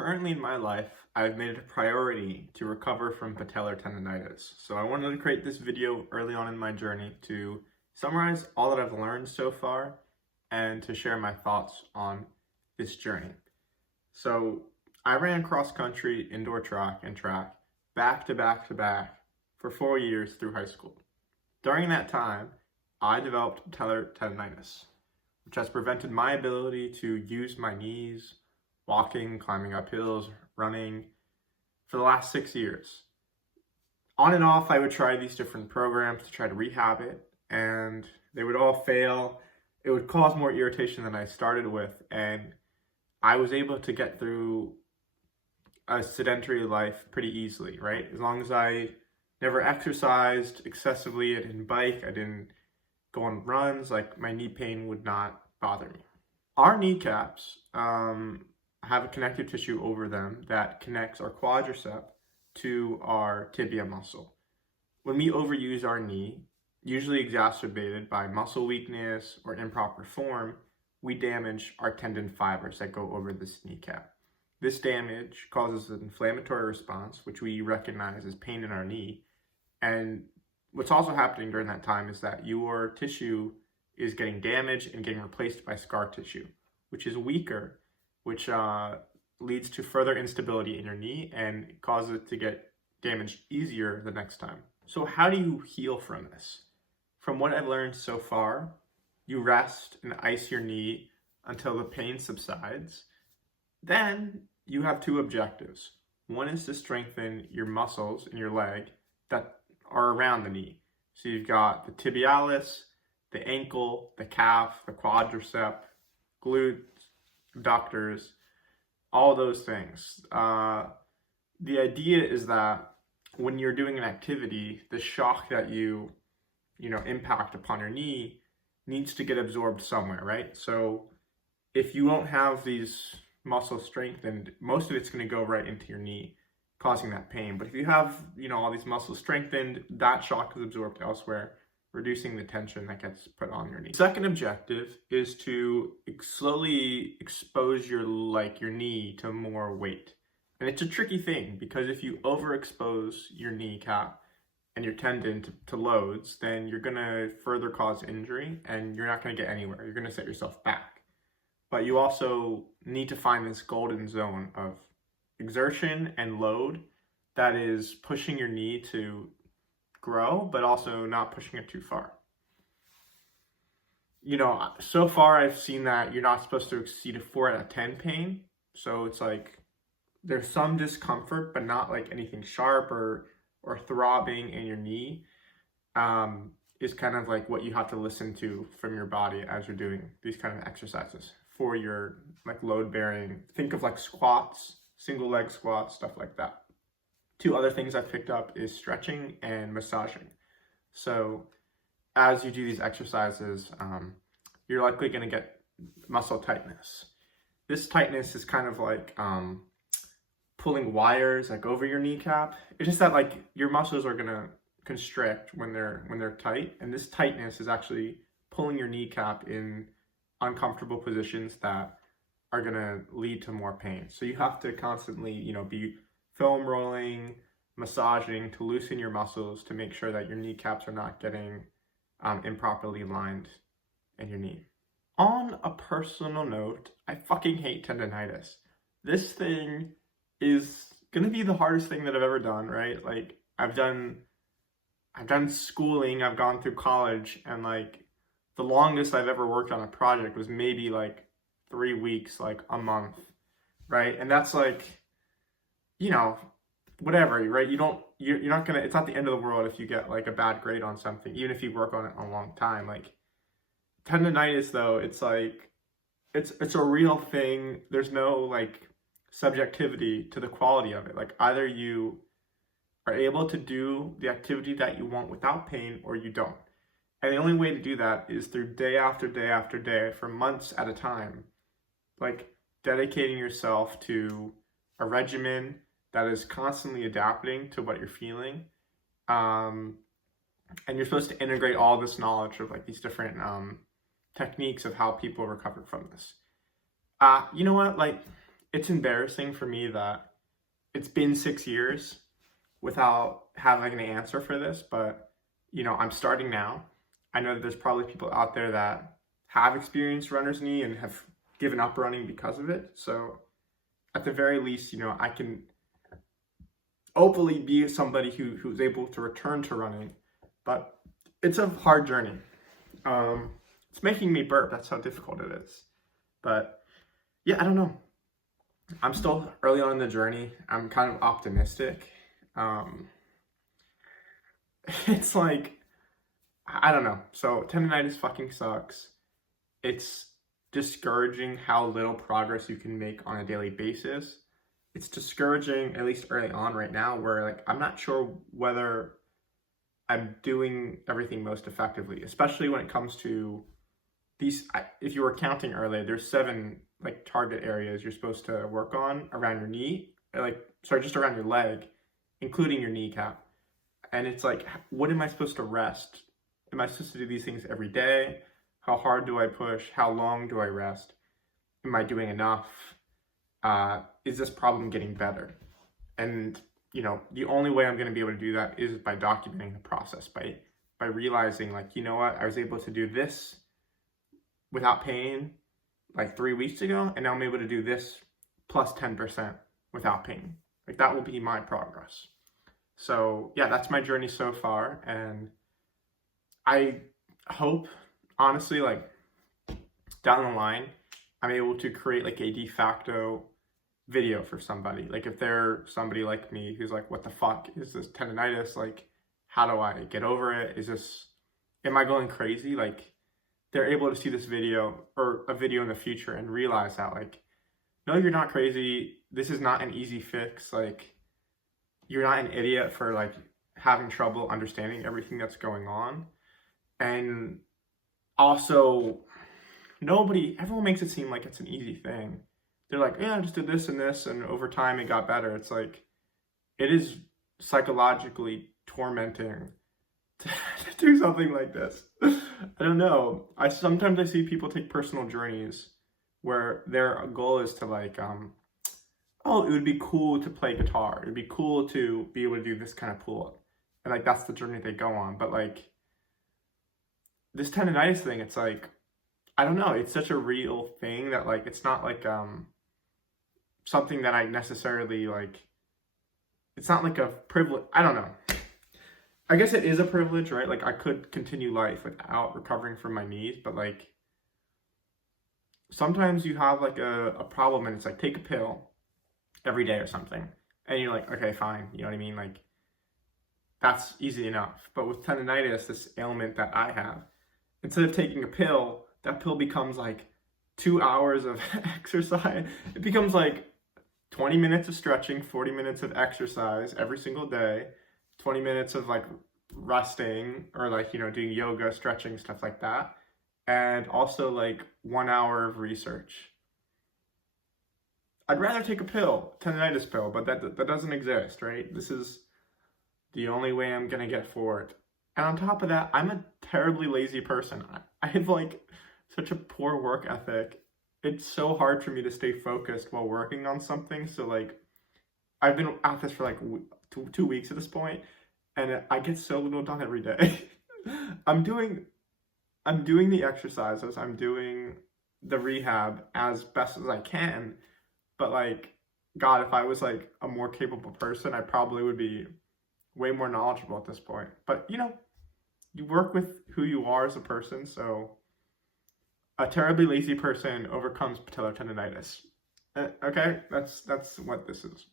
Currently in my life, I've made it a priority to recover from patellar tendinitis. So I wanted to create this video early on in my journey to summarize all that I've learned so far and to share my thoughts on this journey. So I ran cross country, indoor track, and track back to back to back for 4 years through high school. During that time, I developed patellar tendinitis, which has prevented my ability to use my knees, walking, climbing up hills, running, for the last 6 years. On and off, I would try these different programs to try to rehab it, and they would all fail. It would cause more irritation than I started with, and I was able to get through a sedentary life pretty easily, right? As long as I never exercised excessively, I didn't bike, I didn't go on runs, like my knee pain would not bother me. Our kneecaps have a connective tissue over them that connects our quadricep to our tibia muscle. When we overuse our knee, usually exacerbated by muscle weakness or improper form, we damage our tendon fibers that go over this kneecap. This damage causes an inflammatory response, which we recognize as pain in our knee. And what's also happening during that time is that your tissue is getting damaged and getting replaced by scar tissue, which is weaker, which leads to further instability in your knee and causes it to get damaged easier the next time. So how do you heal from this? From what I've learned so far, you rest and ice your knee until the pain subsides. Then you have two objectives. One is to strengthen your muscles in your leg that are around the knee. So you've got the tibialis, the ankle, the calf, the quadricep, glutes, adductors, all those things. The idea is that when you're doing an activity, the shock that you impact upon your knee needs to get absorbed somewhere, right? So if you won't have these muscles strengthened, most of it's going to go right into your knee, causing that pain. But if you have, all these muscles strengthened, that shock is absorbed elsewhere, reducing the tension that gets put on your knee. Second objective is to slowly expose your knee to more weight. And it's a tricky thing because if you overexpose your kneecap and your tendon to loads, then you're gonna further cause injury and you're not gonna get anywhere. You're gonna set yourself back. But you also need to find this golden zone of exertion and load that is pushing your knee to grow, but also not pushing it too far. So far I've seen that you're not supposed to exceed a 4 out of 10 pain. So it's like there's some discomfort, but not like anything sharp or throbbing in your knee. Is kind of like what you have to listen to from your body as you're doing these kind of exercises for your load bearing. Think of squats, single leg squats, stuff like that. Two other things I've picked up is stretching and massaging. So as you do these exercises, you're likely going to get muscle tightness. This tightness is kind of like pulling wires over your kneecap. It's just that your muscles are going to constrict when they're tight, and this tightness is actually pulling your kneecap in uncomfortable positions that are going to lead to more pain. So you have to constantly, be foam rolling, massaging to loosen your muscles to make sure that your kneecaps are not getting improperly lined in your knee. On a personal note, I fucking hate tendinitis. This thing is gonna be the hardest thing that I've ever done, right? I've done schooling, I've gone through college, and the longest I've ever worked on a project was maybe 3 weeks, a month, right? And that's whatever, right? You're not gonna, it's not the end of the world if you get a bad grade on something, even if you work on it a long time. Tendinitis though, it's a real thing. There's no subjectivity to the quality of it. Either you are able to do the activity that you want without pain or you don't. And the only way to do that is through day after day after day for months at a time, dedicating yourself to a regimen that is constantly adapting to what you're feeling. And you're supposed to integrate all this knowledge of these different techniques of how people recover from this. You know what? it's embarrassing for me that it's been 6 years without having an answer for this, but I'm starting now. I know that there's probably people out there that have experienced runner's knee and have given up running because of it. So at the very least, I can hopefully be somebody who's able to return to running. But it's a hard journey. It's making me burp. That's how difficult it is. But yeah, I don't know. I'm still early on in the journey. I'm kind of optimistic. It's like, I don't know. So tendinitis fucking sucks. It's discouraging how little progress you can make on a daily basis. It's discouraging, at least early on right now, where like I'm not sure whether I'm doing everything most effectively, especially when it comes to these. If you were counting earlier, there's 7 like target areas you're supposed to work on around your knee, just around your leg, including your kneecap. And it's like, what am I supposed to rest? Am I supposed to do these things every day? How hard do I push? How long do I rest? Am I doing enough? Is this problem getting better? And the only way I'm going to be able to do that is by documenting the process, by realizing like, you know what, I was able to do this without pain like 3 weeks ago, and now I'm able to do this plus 10% without pain. Like that will be my progress. So yeah, that's my journey so far, and I hope, honestly, like down the line, I'm able to create like a de facto video for somebody. Like if they're somebody like me who's like, what the fuck is this tendinitis? Like, how do I get over it? Am I going crazy? Like they're able to see this video or a video in the future and realize that like, no, you're not crazy. This is not an easy fix. Like you're not an idiot for like having trouble understanding everything that's going on. And also, everyone makes it seem like it's an easy thing. They're like, yeah, I just did this and this, and over time it got better. It's like, it is psychologically tormenting to do something like this. I don't know. Sometimes I see people take personal journeys where their goal is to like, oh, it would be cool to play guitar. It'd be cool to be able to do this kind of pull-up. And like, that's the journey they go on. But like, this tendinitis thing, it's like, I don't know, it's such a real thing that like, it's not like something that I necessarily like, it's not like a privilege. I don't know. I guess it is a privilege, right? Like I could continue life without recovering from my knees, but like sometimes you have like a problem and it's like, take a pill every day or something. And you're like, okay, fine. You know what I mean? Like that's easy enough. But with tendinitis, this ailment that I have, instead of taking a pill, that pill becomes like 2 hours of exercise. It becomes like 20 minutes of stretching, 40 minutes of exercise every single day, 20 minutes of like resting or like, doing yoga, stretching, stuff like that. And also like 1 hour of research. I'd rather take a pill, tendinitis pill, but that doesn't exist, right? This is the only way I'm gonna get forward. And on top of that, I'm a terribly lazy person. I have like such a poor work ethic. It's so hard for me to stay focused while working on something. So like, I've been at this for like 2 weeks at this point, and I get so little done every day. I'm doing the exercises, I'm doing the rehab as best as I can, but like, God, if I was like a more capable person, I probably would be way more knowledgeable at this point. But you work with who you are as a person, so a terribly lazy person overcomes patellar tendinitis. Okay, that's what this is.